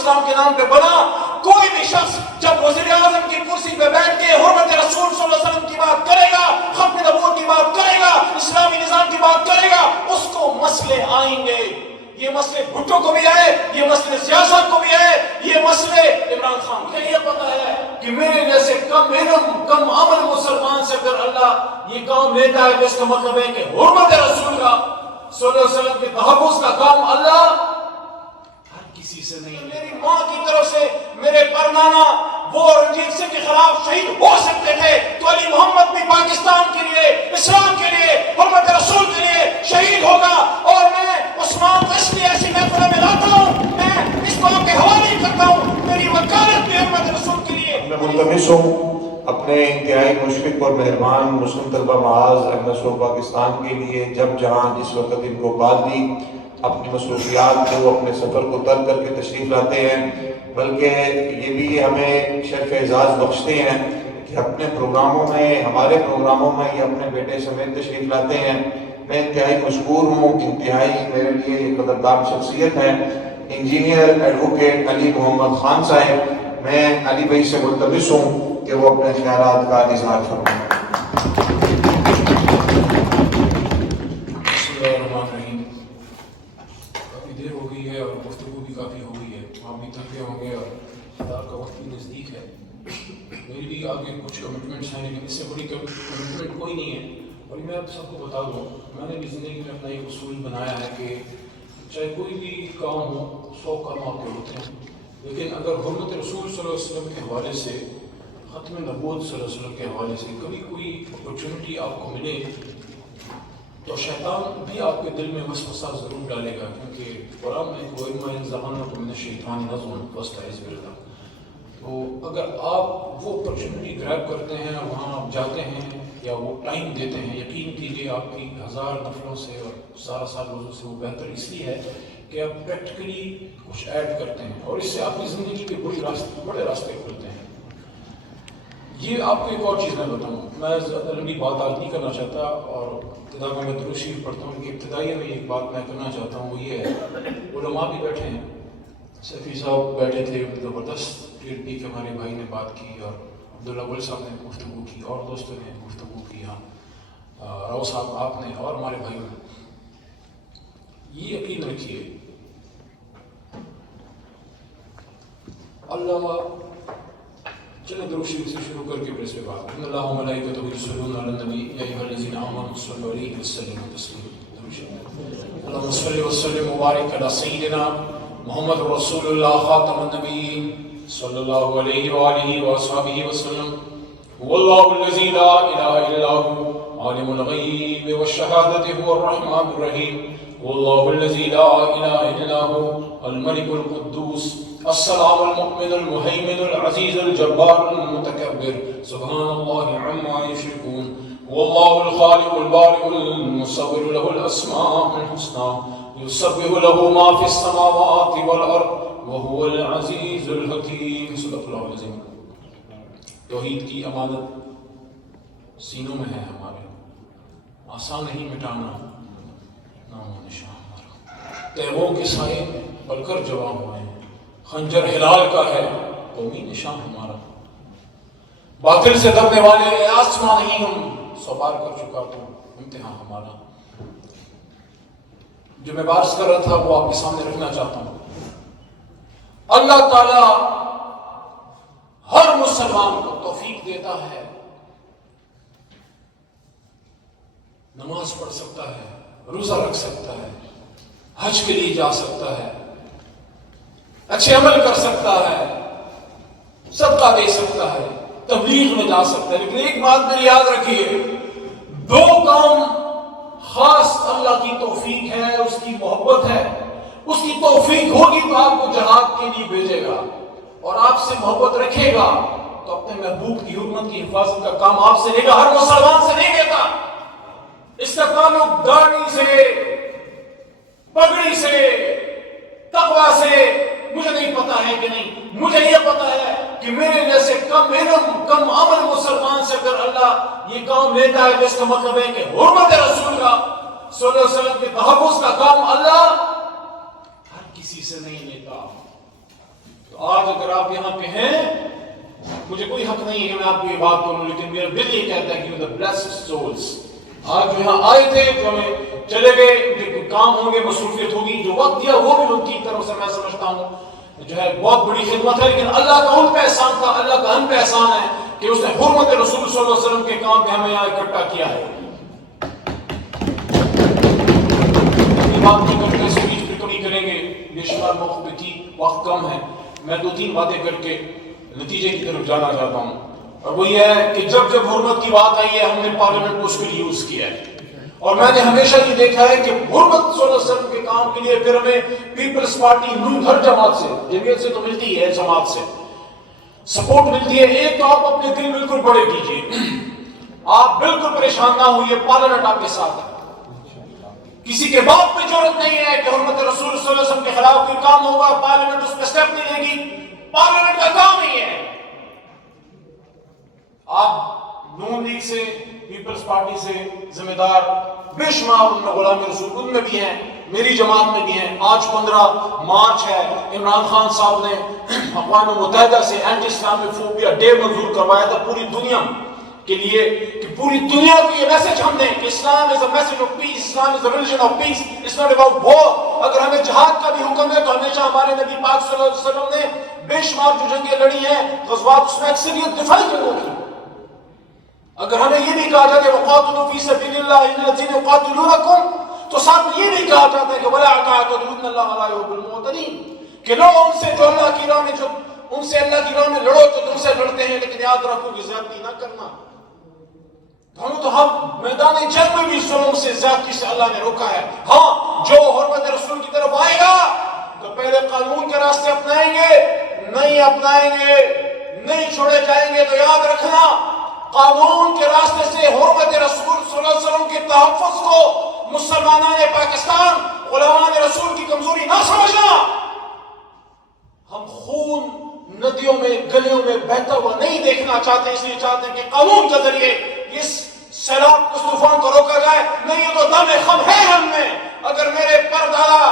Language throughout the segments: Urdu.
اسلام کے نام پہ بنا. کوئی بھی شخص جب وزیر اعظم کی کرسی پہ بیٹھ کے حرمت رسول صلی اللہ علیہ وسلم کی بات کرے گا, ختم نبوت کی بات کرے گا, اسلامی نظام کی بات کرے گا, اس کو مسئلے آئیں گے. یہ مسئلے بھٹو کو بھی آئے, یہ مسئلے سیاست کو بھی آئے, یہ مسئلے عمران خان کو یہ پتا ہے کہ میرے جیسے کم علم کم عمل مسلمان سے اگر اللہ یہ کام لیتا ہے تو اس کا مطلب ہے کہ حرمت رسول کا صلی اللہ علیہ وسلم کے تحفظ کا کام اللہ ہر کسی سے نہیں. میری ماں کی طرف سے میرے پرنانا وہ رنجیت سنگھ کے خلاف شہید ہو سکتے تھے, تو علی محمد بھی پاکستان کے لیے, اسلام کے لیے, حرمت رسول کے لیے شہید ہوگا. اور میں عثمان کو اس لیے ایسی محفلوں میں لاتا ہوں, میں اس بات کے حوالے کرتا ہوں, میری وکالت بھی حرمت رسول کے لیے. میں ملتمس ہوں اپنے انتہائی مشفق اور مہربان مسلم طلبہ معاذ احمد پاکستان کے لیے جب جہاں جس وقت ان کو بال دی اپنی مصروفیات کو اپنے سفر کو ترک کر کے تشریف لاتے ہیں, بلکہ یہ بھی ہمیں شرف اعزاز بخشتے ہیں کہ اپنے پروگراموں میں, ہمارے پروگراموں میں یہ اپنے بیٹے سمیت تشریف لاتے ہیں. میں انتہائی مشکور ہوں, انتہائی میرے لیے یہ قدردان شخصیت ہے انجینئر ایڈوکیٹ علی محمد خان صاحب. میں علی بھائی سے ملتمس ہوں کہ وہ اپنے خیالات کا اظہار فرمائیں. کافی دیر ہو گئی ہے اور گفتگو بھی کافی ہو گئی ہے, آپ بھی تھکے ہوں گے اور افطار کا وقت بھی نزدیک ہے. میری بھی آگے کچھ کمٹمنٹس ہیں لیکن اس سے بڑی کمٹمنٹ کوئی نہیں ہے. اور میں آپ سب کو بتا دوں, میں نے بھی زندگی میں اپنا ایک اصول بنایا ہے کہ چاہے کوئی بھی کام ہو 100 کام آپ کے ہوتے ہیں, لیکن اگر حرمت رسول صلی اللہ علیہ وسلم کے حوالے سے, ختم نبوت صلی اللہ علیہ وسلم کے حوالے سے کبھی کوئی اپرچونٹی آپ کو ملے تو شیطان بھی آپ کے دل میں وسوسہ ضرور ڈالے گا, کیونکہ قرآن میں وَإِمَّا يَنزَغَنَّكُم مِّنَ الشَّيْطَانِ نَزْغٌ فَاسْتَعِذْ بِاللَّهِ. تو اگر آپ وہ اپرچونٹی گریب کرتے ہیں, وہاں آپ جاتے ہیں یا وہ ٹائم دیتے ہیں, یقین کیجیے آپ کی 1000 نفلوں سے اور سارا سال روزوں سے وہ بہتر اس لیے ہے کہ آپ پریکٹیکلی کچھ ایڈ کرتے ہیں اور اس سے آپ کی زندگی کے بڑے راستے کھلتے ہیں. یہ آپ کو ایک اور چیز میں بتاؤں, میں زیادہ لمبی بات آج نہیں کرنا چاہتا اور ابتدا میں درود شریف پڑھتا ہوں, کہ ابتدائی میں ایک بات میں کرنا چاہتا ہوں وہ یہ ہے, علماء بھی بیٹھے ہیں, سیفی صاحب بیٹھے تھے, زبردست PLP کے ہمارے بھائی نے بات کی اور عبداللہ گل صاحب نے گفتگو کی اور دوستوں نے گفتگو کی, راؤ صاحب آپ نے اور ہمارے بھائیوں نے. یہ یقین رکھیے اللہ چلے درود شریف سے شروع کر کے پھر اس پہ بات. ان اللہ و ملائکتہ یصلون علی النبی یا ایھا الذین آمنوا صلوا علیہ وسلموا تسلیما. اللهم صل وسلم وبارک علی سیدنا محمد رسول اللہ خاتم النبیین صلی اللہ علیہ وآلہ وصحبہ وسلم. واللہ الذی لا الہ الا هو عالم الغیب والشہادۃ هو الرحمن الرحیم. واللہ الذی لا الہ الا هو الملک القدوس السلام المؤمن المہیمن العزیز الجبار المتکبر سبحان اللہ عما یشرکون. واللہ الخالق البارئ المصور له الاسماء الحسنى یسبح له ما فی السماوات والارض وهو العزیز الحکیم. صدق اللہ العظیم. توحید کی امانت سینوں میں ہے ہمارے, آسان نہیں مٹانا نام و نشان ہمارا. تیغوں کے سائے پل کر جوان ہوئے ہیں, خنجر ہلال کا ہے قومی نشان ہمارا. باطل سے دبنے والے آسمان ہی ہم سوار کر چکا تو امتحان ہمارا. جو میں بات کر رہا تھا وہ آپ کے سامنے رکھنا چاہتا ہوں. اللہ تعالی ہر مسلمان کو توفیق دیتا ہے, نماز پڑھ سکتا ہے, روزہ رکھ سکتا ہے, حج کے لیے جا سکتا ہے, اچھے عمل کر سکتا ہے, صدقہ دے سکتا ہے, تبلیغ میں جا سکتا ہے. لیکن ایک بات میری یاد رکھیے, 2 کام خاص اللہ کی توفیق ہے, اس کی محبت ہے. اس کی توفیق ہوگی تو آپ کو جہاد کے لیے بھیجے گا, اور آپ سے محبت رکھے گا تو اپنے محبوب کی حرمت کی حفاظت کا کام آپ سے لے گا, ہر مسلمان سے نہیں لیتا. اس کا تعلق داڑھی سے, پگڑی سے, تقوی سے مجھے نہیں پتا ہے کہ نہیں. مجھے یہ پتا ہے کہ میرے جیسے کم علم کم عمل مسلمان سے اگر اللہ یہ کام لیتا ہے تو اس کا مطلب ہے کہ حرمت رسول کا صلی اللہ علیہ وسلم کے تحفظ کا کام اللہ ہر کسی سے نہیں لیتا. آج اگر آپ یہاں پہ ہیں، مجھے کوئی حق نہیں ہے کہ میں آپ کو یہ بات بولوں، لیکن میرا دل یہ کہتا ہے کہ the blessed souls آج جو یہاں آئے تھے، جو ہمیں چلے گئے، کام ہوں گے، مصروفیت ہوگی، جو وقت دیا وہ بھی ان کی طرف سے میں سمجھتا ہوں جو ہے بہت بڑی خدمت ہے، لیکن اللہ کا ان پہ احسان تھا، اللہ کا ہم پہ احسان ہے کہ اس نے حرمت رسول صلی اللہ علیہ وسلم کے کام پہ ہمیں یہاں اکٹھا کیا ہے۔ بات نہیں کرتے، اسپیچ پہ کمی کریں گے، بے شمار موقع پہ تھی، وقت کم ہے، میں 2-3 باتیں کر کے نتیجے کی طرف جانا چاہتا ہوں، اور وہ یہ ہے کہ جب جب حرمت کی بات آئی ہے ہم نے پارلیمنٹ کو اس کے لیے یوز کیا ہے، اور میں نے ہمیشہ یہ دیکھا ہے کہ حرمت صلی اللہ علیہ وسلم کے کام کے لیے پھر ہمیں پیپلز پارٹی نون ہر جماعت سے، جمعیت سے تو ملتی ہے، جماعت سے سپورٹ ملتی ہے۔ ایک تو آپ اپنے دل بالکل بڑے کیجئے، آپ بالکل پریشان نہ ہوئیے، پارلیمنٹ آپ کے ساتھ ہے، کسی کے باپ پہ ضرورت نہیں ہے کہ حرمت رسول صلی اللہ علیہ وسلم کے خلاف کوئی کام ہوگا پارلیمنٹ اس پہ سٹیپ نہیں لے گی، پارلیمنٹ کا کام ہی ہے۔ آپ نون لیگ سے، پیپلز پارٹی سے ذمہ دار بے شمار ان میں غلام رسول ان میں بھی ہیں، میری جماعت میں بھی ہیں۔ آج 15 مارچ ہے، عمران خان صاحب نے اقوام متحدہ سے اینٹی اسلامک فوبیا ڈے منظور کروایا تھا پوری دنیا کے لیے، کہ پوری دنیا کو یہ میسج ہم دیں کہ Islam is a message of peace, Islam is a religion of peace, it's not about war. اگر ہمیں جہاد کا بھی حکم ہے تو ہمیشہ ہمارے نبی پاک صلی اللہ علیہ وسلم نے بے شمار جو جنگیں لڑی ہیں، غزوات، اس میں اکثریت دفاعی جنگوں کی۔ اگر ہمیں یہ بھی کہا جاتا ہے وَقَاتِلُوا فِي سَبِيلِ اللَّهِ الَّذِينَ يُقَاتِلُونَكُمْ، تو ساتھ یہ بھی کہا جاتا ہے کہ وَلَا تَعْتَدُوا إِنَّ اللَّهَ لَا يُحِبُّ الْمُعْتَدِينَ، کہ لو ان سے جو اللہ کی راہ میں جو ان سے اللہ کی راہ میں لڑو تو تم سے لڑتے ہیں، لیکن یاد رکھو کہ زیادتی نہ کرنا۔ ہم میدان جنگ میں بھی ظلم سے، زیادتی سے اللہ نے روکا ہے۔ ہاں، جو حرمت رسول کی طرف آئے گا تو پہلے قانون کے راستے اپنائیں گے، نہیں اپنائیں گے، نہیں چھوڑے جائیں گے تو یاد رکھنا قانون کے راستے سے حرمت رسول صلی اللہ علیہ وسلم کے تحفظ کو مسلمانان پاکستان غلامان رسول کی کمزوری نہ سمجھنا۔ ہم خون ندیوں میں، گلیوں میں بہتا ہوا نہیں دیکھنا چاہتے، اس لیے چاہتے ہیں کہ قانون کے ذریعے اس سیلاب اس طوفان کو روکا جائے۔ نہیں یہ تو دم خم ہے ہم میں۔ اگر میرے پردادا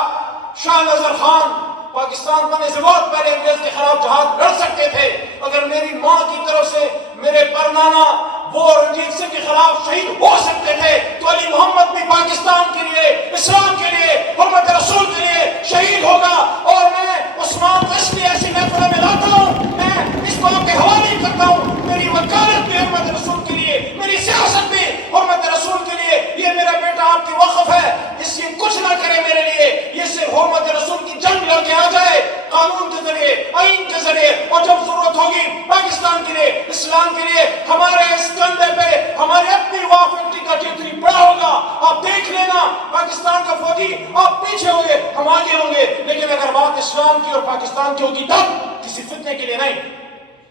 شاہ نظر خان پاکستان بننے سے بہت پہلے انگریز کے خلاف جہاد لڑ سکتے تھے، اگر میری ماں کی طرف سے میرے پرنانا وہ رنجیت سنگھ کے خلاف شہید ہو سکتے تھے، تو علی محمد بھی پاکستان کے لیے، اسلام کے لیے، حرمت رسول کے لیے شہید ہوگا۔ اور میں عثمان کو اس لیے ایسی محفلوں میں لاتا ہوں، میں اس بات کے حوالے کرتا ہوں، میری وکالت بھی حرمت رسول کے لیے، میری سیاست بھی حرمت رسول کے لیے۔ یہ میرا بیٹا آپ کی وقف ہے، اس سے کچھ نہ کرے میرے لیے، یہ صرف حرمت رسول کی جنگ لڑ کے آ جائے قانون کے ذریعے، آئین کے ذریعے، اور جب ضرورت ہوگی پاکستان کے لیے، اسلام کے لیے، ہمارے اس کندھے پہ ہمارے اپنی وا فیکٹری کا جتنی بڑا ہوگا آپ دیکھ لینا، پاکستان کا فوجی آپ پیچھے ہوں گے، ہم آگے ہوں گے، لیکن اگر بات اسلام کی اور پاکستان کی ہوگی تب کسی فتنے کے لیے نہیں۔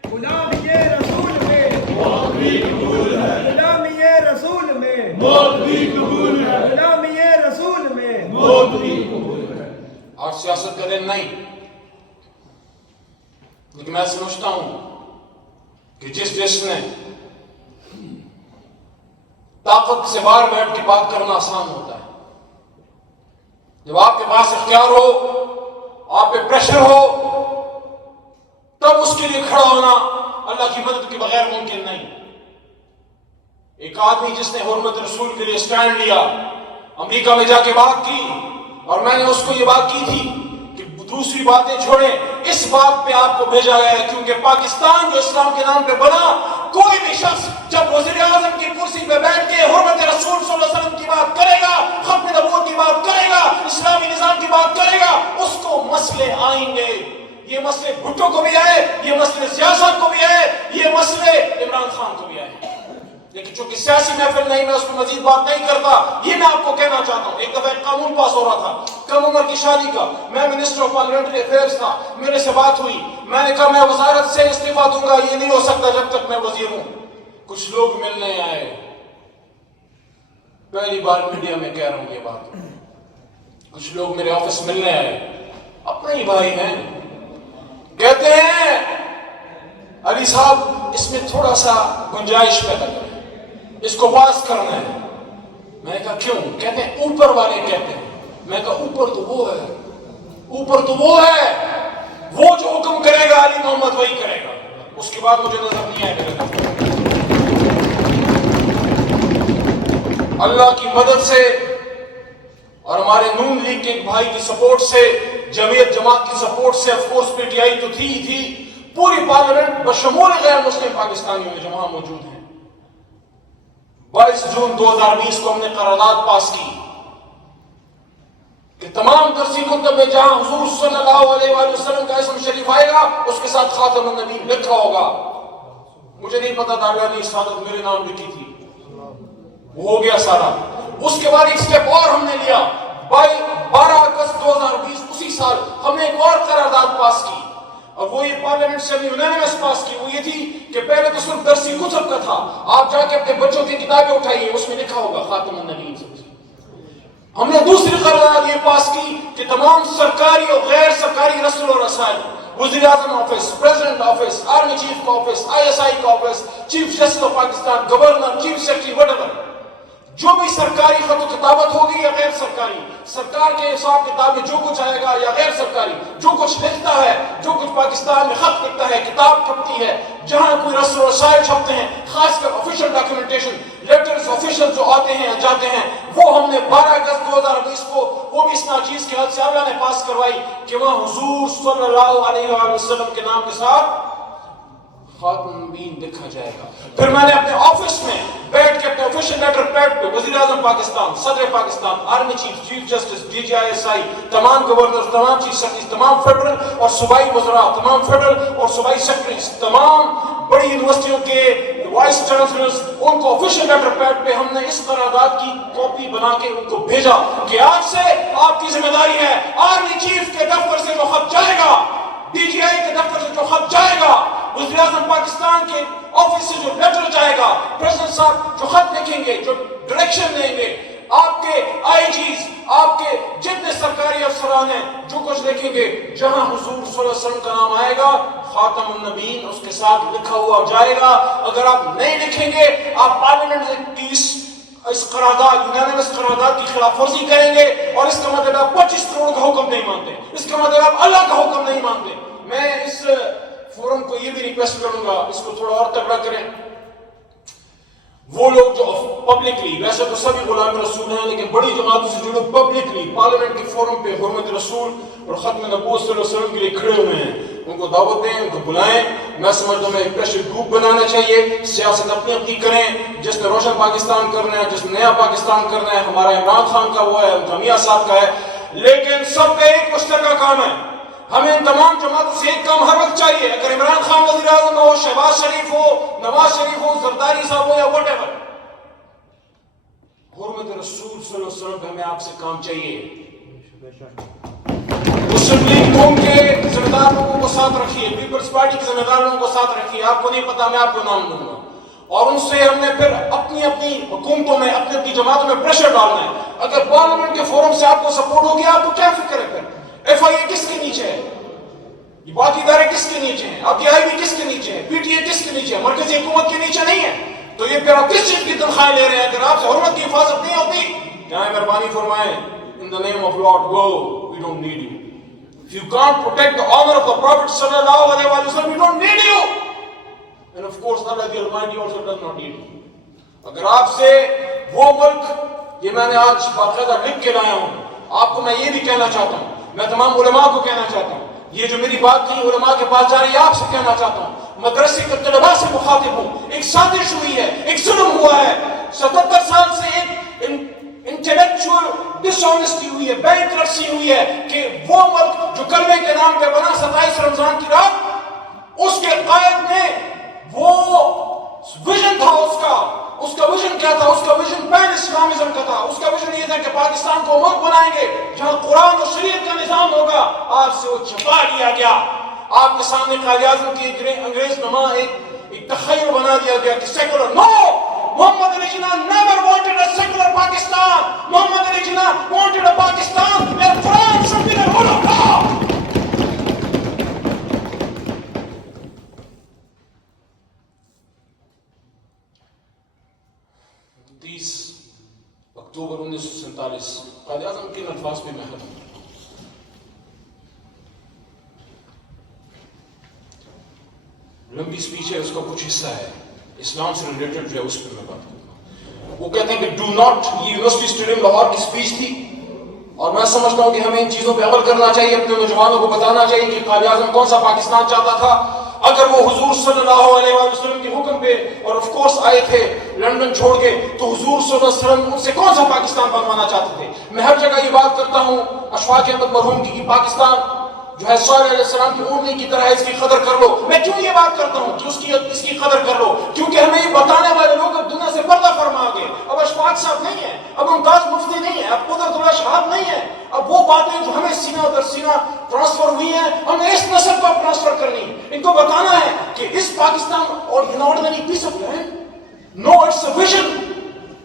غلام یہ رسول میں موت بھی قبول ہے، غلام یہ رسول میں موت بھی قبول ہے، غلام یہ رسول میں موت بھی قبول ہے۔ آج سیاست کا دن نہیں، لیکن میں سمجھتا ہوں کہ جس جس نے طاقت سے باہر بیٹھ کے بات کرنا آسان ہوتا ہے، جب آپ کے پاس اختیار ہو، آپ پہ پریشر ہو، تب اس کے لیے کھڑا ہونا اللہ کی مدد کے بغیر ممکن نہیں۔ ایک آدمی جس نے حرمت رسول کے لیے سٹینڈ لیا، امریکہ میں جا کے بات کی، اور میں نے اس کو یہ بات کی تھی کہ دوسری باتیں چھوڑیں، اس بات پہ آپ کو بھیجا گیا ہے، کیونکہ پاکستان جو اسلام کے نام پہ بنا، کوئی بھی شخص جب وزیر اعظم کی کرسی پہ بیٹھ کے حرمت رسول صلی اللہ علیہ وسلم کی بات کرے گا، ختم نبوت کی بات کرے گا، اسلامی نظام کی بات کرے گا، اس کو مسئلے آئیں گے۔ یہ مسئلے بھٹو کو بھی آئے، یہ مسئلے سیاست کو بھی آئے، یہ مسئلے عمران خان کو بھی آئے، لیکن چونکہ سیاسی محفل نہیں، میں اس کو مزید بات نہیں کرتا۔ یہ میں آپ کو کہنا چاہتا ہوں، ایک دفعہ ایک قانون پاس ہو رہا تھا کم عمر کی شادی کا، میں منسٹر آف پارلیمنٹری افیئرز تھا، میرے سے بات ہوئی، میں نے کہا میں وزارت سے استعفیٰ دوں گا، یہ نہیں ہو سکتا جب تک میں وزیر ہوں۔ کچھ لوگ ملنے آئے، پہلی بار میڈیا میں کہہ رہا ہوں یہ بات، کچھ لوگ میرے آفس ملنے آئے، اپنے ہی بھائی ہیں، کہتے ہیں علی صاحب اس میں تھوڑا سا گنجائش پیدا کریں، اس کو پاس کرنا ہے۔ میں نے کہا کیوں؟ کہتے ہیں اوپر والے کہتے ہیں۔ میں نے کہا اوپر تو وہ ہے، اوپر تو وہ ہے، وہ جو حکم کرے گا گا علی محمد وہی کرے گا. اس کے بعد مجھے نظر نہیں آئے گا. اللہ کی مدد سے اور ہمارے نون لیگ کے ایک بھائی کی سپورٹ سے, جمعیت جماعت کی سپورٹ سے, of course P T I تو تھی ہی تھی, پوری پارلیمنٹ بشمول غیر مسلم پاکستانیوں میں جو وہاں موجود ہیں. 22 جون 2020 کو ہم نے قرارداد پاس کی کہ تمام درسی کتب میں جہاں حضور صلی اللہ علیہ وآلہ وسلم کا اسم شریف آئے گا اس کے ساتھ خاتم النبی لکھا ہوگا. مجھے نہیں پتا داڑیا نے اس حالت میرے نام لکھی تھی, وہ ہو گیا سارا. اس کے بعد ایک سٹیپ اور ہم نے لیا. 12 اگست 2020 اسی سال ہم نے ایک اور قرارداد پاس کی, اور وہ یہ پارلیمنٹ سے یونانیمس پاس کی. وہ یہ تھی کہ پہلے تو صرف درسی کتب کا تھا, آپ جا کے اپنے بچوں کی کتابیں اٹھائیے, اس میں لکھا ہوگا خاتم النبی. ہم نے دوسری قرارداد یہ پاس کی کہ تمام سرکاری اور غیر سرکاری رسل و رسائل, وزیر اعظم office, president office, army chief کا آفس, ISI کا office, chief justice of Pakistan, governor, chief secretary, whatever, جو بھی سرکاری خط و کتابت ہوگی یا غیر سرکاری, سرکار کے حساب کتاب میں جو کچھ آئے گا یا غیر سرکاری, جو کچھ لکھتا ہے, جو کچھ پاکستان میں خط لکھتا ہے, کتاب چھپتی ہے, جہاں کوئی رسل و رسائل چھپتے ہیں, خاص کر آفیشیل ڈاکیومنٹیشن, لیٹرز آفیشیل جو آتے ہیں جاتے ہیں, وہ ہم نے 12 اگست 2020 کو وہ بھی اس ناچیز کے حد سے اللہ نے پاس کروائی کہ وہاں حضور صلی اللہ علیہ وآلہ وسلم کے نام کے ساتھ خاتم النبیین لکھا جائے گا. پھر میں نے اپنے آفس میں بیٹھ کے اپنے آفیشیل لیٹر پیڈ پہ وزیر اعظم پاکستان, صدر Pakistan, army chief, chief justice, DG ISI, تمام گورنر, تمام چیف سیکرٹریز, تمام فیڈرل اور صوبائی وزراء, تمام فیڈرل اور صوبائی سیکرٹریز, تمام بڑی یونیورسٹیوں کے وائس چانسلرز, ان کو آفیشیل لیٹر پیڈ پہ ہم نے اس قرارداد کی کاپی بنا کے ان کو بھیجا کہ آج سے آپ کی ذمہ داری ہے, آرمی چیف کے دفتر سے جو خط جائے گا, DGI کے دفتر سے جو خط جائے گا, وزیر اعظم پاکستان کے آفس سے جو لیٹر جائے گا, پریزیڈنٹ صاحب جو خط لکھیں گے, جو ڈائریکشن دیں گے, آپ کے IGs, آپ کے جتنے سرکاری افسران ہیں, جو کچھ لکھیں گے, جہاں حضور صلی اللہ علیہ وسلم کا نام آئے گا خاتم النبیین اس کے ساتھ لکھا ہوا جائے گا. اگر آپ نہیں لکھیں گے, آپ پارلیمنٹ کی اس قرارداد, یونانیمس قرارداد کی خلاف ورزی کریں گے, اور اس کا مطلب آپ 25 کروڑ کا حکم نہیں مانتے, اس کا مطلب آپ اللہ کا حکم نہیں مانتے. میں اس فورم کو یہ بھی ریکویسٹ کروں گا, اس کو تھوڑا اور تگڑا کریں. وہ لوگ جو پبلکلی, ویسے تو سبھی غلام رسول ہیں, لیکن بڑی جماعتوں سے جڑے پبلکلی پارلیمنٹ کے فورم پہ حرمت رسول اور ختم نبوت صلی اللہ علیہ وسلم کے لیے کھڑے ہوئے ہیں, ان کو دعوت دیں, ان کو بلائیں. میں سمجھتا ہوں ایک پریشر گروپ بنانا چاہیے, سیاست اپنی اپنی کریں, جس نے روشن پاکستان کرنا ہے, جس نے نیا پاکستان کرنا ہے, ہمارا عمران خان کا وہ ہے, ان کا میاں صاحب کا ہے, لیکن سب کا ایک مشترکہ کام ہے. ہمیں ان تمام جماعتوں سے ایک کام ہر وقت چاہیے, اگر عمران خان وزیر اعظم ہو, شہباز شریف ہو, نواز شریف ہو, زرداری صاحب ہو, یا واٹ ایور, حرمت رسول صلی اللہ علیہ وسلم پہ ہمیں آپ سے کام چاہیے. مسلم لیگ قوم کے ذمہ دار لوگوں کو ساتھ رکھیے, پیپلز پارٹی کے ذمہ دار لوگوں کو ساتھ رکھیے. آپ کو نہیں پتا, میں آپ کو نام دوں گا, اور ان سے ہم نے پھر اپنی اپنی حکومتوں میں, اپنی اپنی جماعتوں میں پریشر ڈالنا ہے. اگر پارلیمنٹ کے فورم سے آپ کو سپورٹ ہوگی, آپ کو کیا فکر ہے پھر FIA کس کے نیچے ہے, یہ باقی ادارے کس کے نیچے ہیں, اب DIB کس کے نیچے ہے, PTA کس کے نیچے ہے, مرکزی حکومت کے نیچے نہیں ہے. تو یہ پھر آپ کس چیز کی تنخواہیں لے رہے ہیں اگر آپ سے حرمت کی حفاظت نہیں ہوتی؟ جہاں مہربانی فرمائیں, in the name of Lord, go, we don't need you. If you can't protect the honor of the Prophet sallallahu alaihi wasallam, we don't need you. And of course Allah the Almighty also does not need you. اگر آپ سے وہ ملک, یہ میں نے آج باقاعدہ لکھ کے لایا ہوں, آپ کو میں یہ بھی کہنا چاہتا ہوں, میں تمام علماء کو کہنا چاہتا ہوں, یہ جو میری بات کہیں علماء کے پاس جا رہی ہے, آپ سے کہنا چاہتا ہوں, مدرسے کے طلباء سے مخاطب ہوں, ایک سازش ہوئی ہے, ایک ظلم ہوا ہے, 77 سال سے ایک انٹلیکچوئل ڈس آنیسٹی ہوئی ہے, بینکرپسی ہوئی ہے, کہ وہ ملک جو کلمے کے نام پہ بنا 27 رمضان کی رات, اس کے قائد نے وہ ویژن تھا, اس کا ویژن کیا تھا, اس کا ویژن پین اسلامزم کا تھا, اس کا ویژن یہ تھا کہ پاکستان کو ملک بنائیں گے جہاں قرآن اور شریعت کا نظام ہوگا. آپ سے وہ چھپا لیا گیا, آپ کے سامنے قائد اعظم کی انگریز نما ایک تخیل بنا دیا گیا کہ secular. No, Muhammad Ali Jinnah never wanted a secular Pakistan. Muhammad Ali Jinnah wanted a Pakistan where Quran should be the rule of law. 30 اکتوبر 1947 قائد اعظم کے الفاظ پہ میں ختم. لمبی اسپیچ ہے, اس کا کچھ حصہ ہے اسلام سے ریلیٹڈ جو ہے, اس پہ میں بات کرتا ہوں. وہ کہتے ہیں کہ ڈو ناٹ, یہ یونیورسٹی اسٹوڈنٹ لاہور کی اسپیچ تھی, اور میں سمجھتا ہوں کہ ہمیں ان چیزوں پہ عمل کرنا چاہیے, اپنے نوجوانوں کو بتانا چاہیے کہ قائد اعظم کون سا پاکستان چاہتا تھا. اگر وہ حضور صلی اللہ علیہ وسلم کے حکم پہ اور آف کورس آئے تھے لندن چھوڑ کے, تو حضور صلی اللہ علیہ وسلم ان سے کون سا پاکستان بنوانا چاہتے تھے. میں ہر جگہ یہ بات کرتا ہوں اشفاق احمد مرحوم کی, پاکستان جو ہے صالح علیہ السلام کی اونٹنی کی طرح ہے, اس کی قدر کر لو. میں کیوں یہ بات کرتا ہوں کہ اس کی قدر کر لو, کیونکہ ہمیں یہ بتانے والے لوگ اب دنیا سے پردہ فرما گئے. اب اشفاق صاحب نہیں ہے, اب ممتاز مفتی نہیں ہے, اب قدرت اللہ شہاب نہیں ہے. اب وہ باتیں جو ہمیں سینہ در سینہ ٹرانسفر ہوئی ہیں, ہمیں اس نسل کو ٹرانسفر کرنی ہے. ان کو بتانا ہے کہ اس پاکستان اور ordinary piece of land, no it's a vision.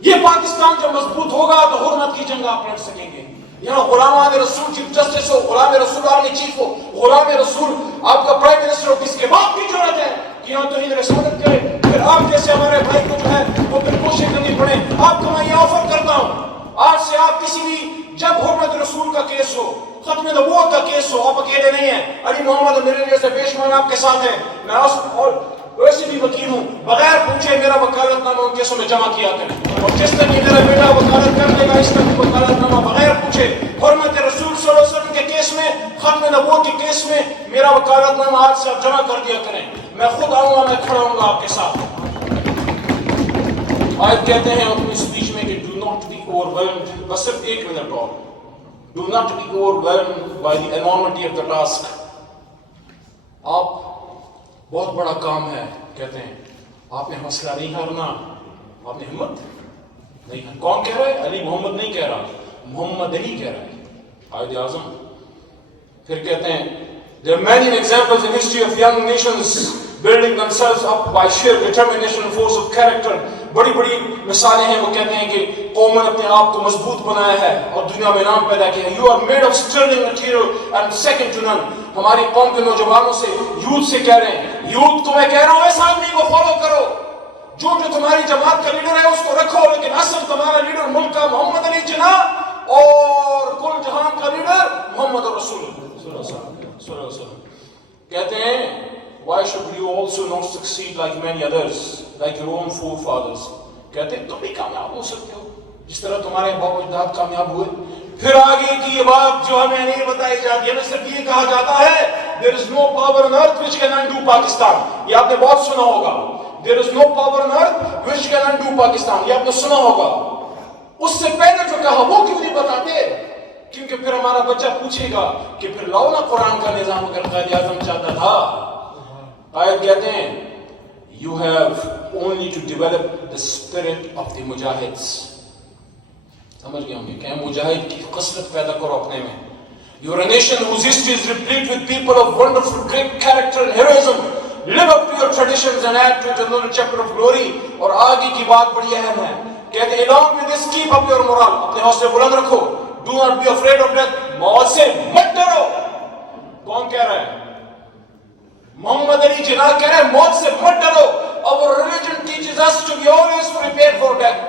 یہ پاکستان جب مضبوط ہوگا تو حرمت کی جنگ آپ لڑ سکیں گے. یہاں غلامان رسول چیف جسٹس ہو, غلام رسول آرمی چیف ہو, غلام رسول آپ کا پرائم منسٹر ہو, کس کے بعد کی ضرورت ہے کہ یہاں توہین رسالت کرے. پھر آپ جیسے ہمارے بھائی کو جو ہے وہ پھر کوشش کرنی پڑے. آپ کو میں یہ آفر کرتا ہوں, آج سے آپ کسی بھی, جب حرمت رسول کا کیس ہو, ختم نبوت کا کیس ہو, آپ اکیلے نہیں ہیں. علی محمد میرے جیسے بے شمار آپ کے ساتھ ہیں. میں اور ویسے بھی وکیل ہوں, بغیر پوچھے میرا وکالت نامہ ان کیسوں میں جمع کیا کریں. اور جس تک یہ میرا بیٹا وکالت کر لے گا, اس تک وکالت نامہ بغیر پوچھے حرمت رسول صلی اللہ علیہ وسلم کے کیس میں, ختم نبوت کے کیس میں میرا وکالت نامہ آج سے آپ جمع کر دیا کریں. میں خود آؤں گا, میں کھڑا ہوں گا آپ کے ساتھ. آج کہتے ہیں اپنی اسپیچ میں کہ ڈو ناٹ بی اوورwhelmed, بس صرف 1 منٹ اور, do not be overwhelmed by the enormity of the task. آپ بہت بڑا کام ہے, کہتے ہیں آپ نے حوصلہ نہیں ہارنا, آپ نے ہمت نہیں. کون کہہ رہا ہے؟ علی محمد نہیں کہہ رہا, محمد علی کہہ رہا ہے, قائد اعظم. پھر کہتے ہیں there are many examples in history of young nations building themselves up by sheer determination and force of character. بڑی بڑی مثالیں ہیں. وہ کہتے ہیں کہ قوم نے اپنے آپ کو مضبوط بنایا ہے اور دنیا میں نام پیدا کیا ہے. You are made of sterling material and second to none. ہماری قوم کے نوجوانوں سے, یوتھ سے کہہ رہے ہیں, یوتھ کو میں کہہ رہا ہوں اس آدمی کو فالو کرو, جو تمہاری جماعت کا لیڈر ہے اس کو رکھو, لیکن اصل تمہارا لیڈر ملک کا محمد علی جناح اور کل جہان کا لیڈر محمد رسول صلی اللہ علیہ وسلم. کہتے ہیں why should you also not succeed like many others, like your own forefathers. کہتے ہیں تم بھی کامیاب ہو سکتے ہو جس طرح تمہارے باپ اجداد کامیاب ہوئے. پھر آگے کی یہ بات جو ہمیں نہیں بتائی جاتی, ہمیں صرف یہ کہا جاتا ہے there is no power on earth which can undo Pakistan. یہ آپ نے بہت سنا ہوگا, there is no power on earth which can undo Pakistan. یہ آپ نے سنا ہوگا. اس سے پہلے جو کہا وہ کیوں نہیں بتاتے؟ کیونکہ پھر ہمارا بچہ پوچھے گا کہ پھر لاؤ نا قرآن کا نظام اگر قائد اعظم چاہتا تھا. قائد کہتے ہیں you have only to develop the spirit of the mujahids. سمجھ گئے ہوں گے کہ مجاہد کی خصلت پیدا کرو اپنے میں. You are a nation whose history is replete with people of wonderful great character and heroism. Live up to your traditions and add to it another chapter of glory. اور آگے کی بات بڑی اہم ہے. کہتے ہیں along with this keep up your morale. اپنے حوصلے بلند رکھو. Do not be afraid of death. موت سے مت ڈرو. کون کہہ رہا ہے؟ محمد علی جناح کہہ رہے ہیں موت سے مت ڈرو. Our religion teaches us to be always prepared for death.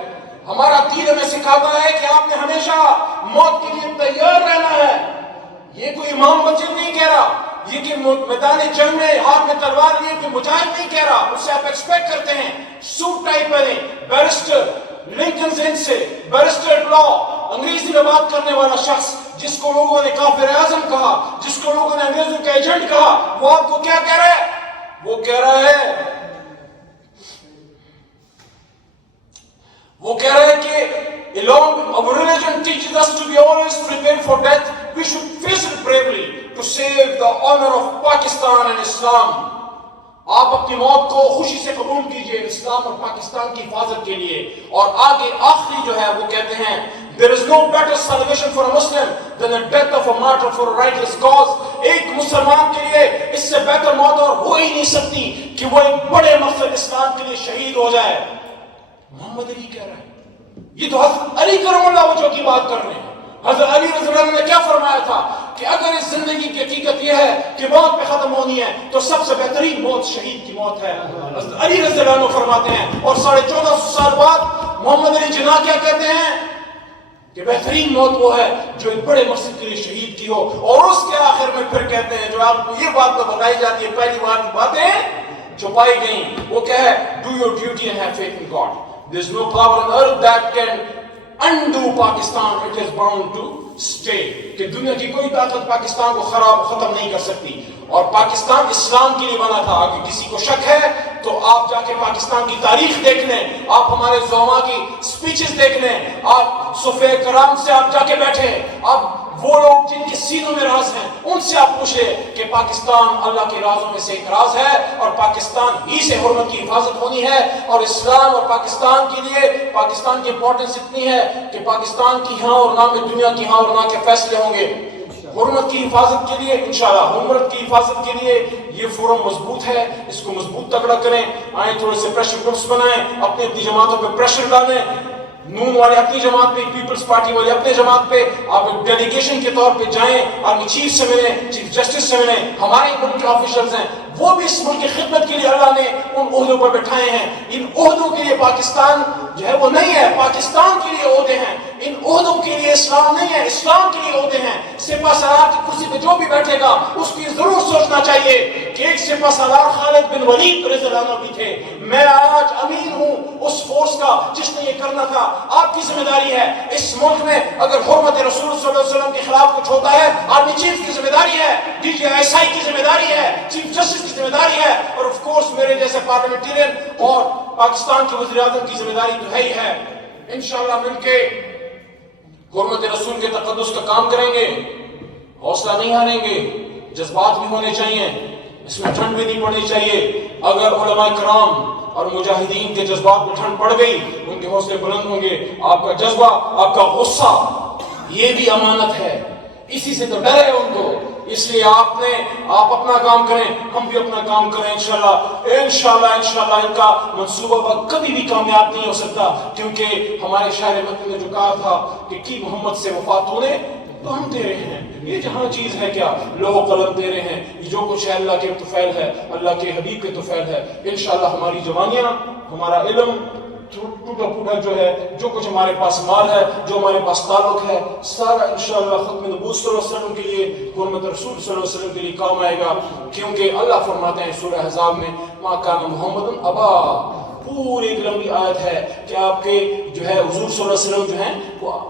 ہمارا دین ہمیں سکھاتا ہے کہ آپ نے ہمیشہ موت کے لیے تیار رہنا ہے. یہ کوئی امام مسجد نہیں کہہ رہا, یہ کہ میدان جنگ میں ہاتھ میں تلوار لیے کہ مجاہد نہیں کہہ رہا. اس سے آپ ایکسپیکٹ کرتے ہیں سوٹ ٹائی پہنے, بیرسٹر لنکن زین سے, بیرسٹر لا, انگریزی میں بات کرنے والا شخص جس کو لوگوں نے کافر اعظم کہا, جس کو لوگوں نے انگریزوں کا ایجنٹ کہا, وہ آپ کو کیا کہہ رہا ہے؟ وہ کہہ رہا ہے کہ along our religion teaches us to be always prepared for death. We should face it bravely to save the honor of Pakistan and Islam. آپ اپنی موت کو خوشی سے قبول کیجئے اسلام اور پاکستان کی حفاظت کے لیے. اور آگے آخری جو ہے وہ کہتے ہیں there is no better salvation for a Muslim than the death of a martyr for a righteous cause. ایک مسلمان کے لیے اس سے بہتر موت اور ہو ہی نہیں سکتی کہ وہ ایک بڑے مقصد اسلام کے لیے شہید ہو جائے. محمد علی کہہ رہا ہے, یہ تو حضرت علی کرم اللہ وجہ کی بات کر رہے ہیں. حضرت علی رضی اللہ عنہ نے کیا فرمایا تھا کہ اگر اس زندگی کی حقیقت یہ ہے کہ موت پہ ختم ہونی ہے تو سب سے بہترین موت شہید کی موت ہے. حضرت علی رضی اللہ عنہ فرماتے ہیں. اور 1450 سال بعد محمد علی جناح کیا کہتے ہیں کہ بہترین موت وہ ہے جو ایک بڑے مقصد کے لیے شہید کی ہو. اور اس کے آخر میں پھر کہتے ہیں جو آپ کو یہ بات تو بتائی جاتی ہے پہلی بار کی باتیں چھپائی گئیں، وہ کیا ہے؟ Do your duty and have faith in God. There is no power on earth that can undo Pakistan. It is bound to stay. کہ دنیا کی کوئی طاقت پاکستان کو خراب ختم نہیں کر سکتی. اور پاکستان اسلام کے لیے بنا تھا. اگر کسی کو شک ہے تو آپ جا کے پاکستان کی تاریخ دیکھ لیں، آپ ہمارے زعما کی سپیچز دیکھ لیں، آپ صفحہ کرام سے آپ جا کے بیٹھے، آپ وہ لوگ جن کے سینوں میں راز ہیں ان سے آپ پوچھیں کہ پاکستان اللہ کے رازوں میں سے ایک راز ہے، اور پاکستان ہی سے حرمت کی حفاظت ہونی ہے. اور اسلام اور پاکستان کے لیے پاکستان کی امپورٹنس اتنی ہے کہ پاکستان کی ہاں اور نہ میں دنیا کی ہاں اور نہ کے فیصلے ہوں گے. حرمت کی حفاظت کے لیے انشاءاللہ، حرمت کی حفاظت کے لیے یہ فورم مضبوط ہے، اس کو مضبوط تگڑا کریں. آئیں تھوڑے سے پریشر گروپس بنائیں، اپنی جماعتوں پہ پریشر ڈالیں. نون والے اپنی جماعت پہ، پیپلز پارٹی والے اپنے جماعت پہ، آپ ڈیلیگیشن کے طور پہ جائیں، آرمی چیف سے ملیں، چیف جسٹس سے ملیں. ہمارے ملک کے آفیشلز ہیں، وہ بھی اس ملک کی خدمت کے لیے اللہ نے ان عہدوں پر بٹھائے ہیں. ان عہدوں کے لیے پاکستان جو ہے وہ نہیں ہے، پاکستان کے لیے عہدے ہیں. ان عہدوں کے لیے اسلام نہیں ہے، اسلام کے لیے عہدے ہیں. سپہ سالار کی کرسی پہ جو بھی بیٹھے گا اس کی ضرور سوچنا چاہیے کہ ایک سپہ سالار خالد بن ولید رضی اللہ عنہ بھی تھے. میں آج امین ہوں اس فورس کا جس نے یہ کرنا تھا. آپ کی ذمہ داری ہے اس ملک میں اگر حرمت رسول صلی اللہ علیہ وسلم کے خلاف کچھ ہوتا ہے، آرمی چیف کی ذمہ داری ہے، ڈی جی ایس آئی کی ذمہ داری ہے، چیف جسٹس کی ذمہ داری ہے، اور آف کورس میرے جیسے پارلیمنٹیرین اور پاکستان کے وزیر اعظم کی ذمہ داری تو ہے ہی ہے. انشاءاللہ مل کے حرمت رسول کے تقدس کا کام کریں گے، حوصلہ نہیں ہاریں گے. جذبات بھی ہونے چاہیے، اس میں ٹھنڈ بھی نہیں پڑنی چاہیے. اگر علماء کرام اور مجاہدین کے جذبات میں ٹھنڈ پڑ گئی، ان کے حوصلے بلند ہوں گے. آپ کا جذبہ، آپ کا غصہ، یہ بھی امانت ہے، اسی سے تو ڈر ہے ان کو. اس لیے آپ اپنا کام کریں، ہم بھی اپنا کام کریں. انشاءاللہ ان کا منصوبہ کبھی بھی کامیاب نہیں ہو سکتا، کیونکہ ہمارے شاعر متن نے جو کہا تھا کہ کی محمد سے وفات ہونے تو ہم تیرے ہیں. یہ جہاں چیز ہے کیا، لوح قلم تیرے ہیں. یہ جو کچھ ہے اللہ کے طفیل ہے، اللہ کے حبیب کے طفیل ہے. انشاءاللہ ہماری جوانیاں، ہمارا علم ٹوٹا پھوٹا جو ہے، جو کچھ ہمارے پاس مال ہے، جو ہمارے پاس تعلق ہے، سارا انشاءاللہ ختم نبوت صلی اللہ علیہ وسلم کے لیے، حرمت رسول صلی اللہ علیہ وسلم کے لیے کام آئے گا. کیونکہ اللہ فرماتے ہیں سورہ احزاب میں، ما کان محمد ابا، پوری ایک لمبی آیت ہے کہ آپ کے جو ہے حضور صلی اللہ علیہ وسلم جو ہیں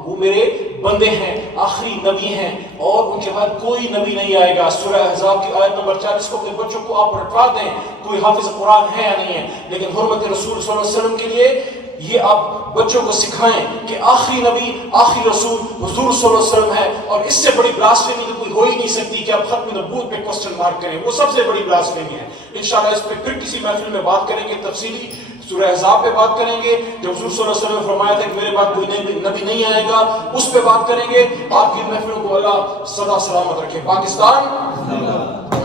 وہ میرے بندے ہیں، آخری نبی ہیں، اور ان کے بعد کوئی نبی نہیں آئے گا. سورہ احزاب کی آیت نمبر 40 کو اپنے بچوں کو آپ رٹوا دیں، کوئی حافظ قرآن ہے یا نہیں ہے، لیکن حرمت رسول صلی اللہ علیہ وسلم کے لیے یہ آپ بچوں کو سکھائیں کہ آخری نبی، آخری رسول حضور صلی اللہ علیہ وسلم ہے. اور اس سے بڑی بلاسفیمی تو کوئی ہو ہی نہیں سکتی کہ آپ ختم نبوت پہ کوسچن مارک کریں. وہ سب سے بڑی بلاسفیمی ہے. انشاءاللہ اس پہ پھر کسی محفل میں بات کریں گے تفصیلی. سورہ احزاب پہ بات کریں گے، جب حضور صلی اللہ علیہ وسلم نے فرمایا تھا کہ میرے بعد کوئی نبی نہیں آئے گا، اس پہ بات کریں گے. آپ کی محفلوں کو اللہ سدا سلامت رکھے. پاکستان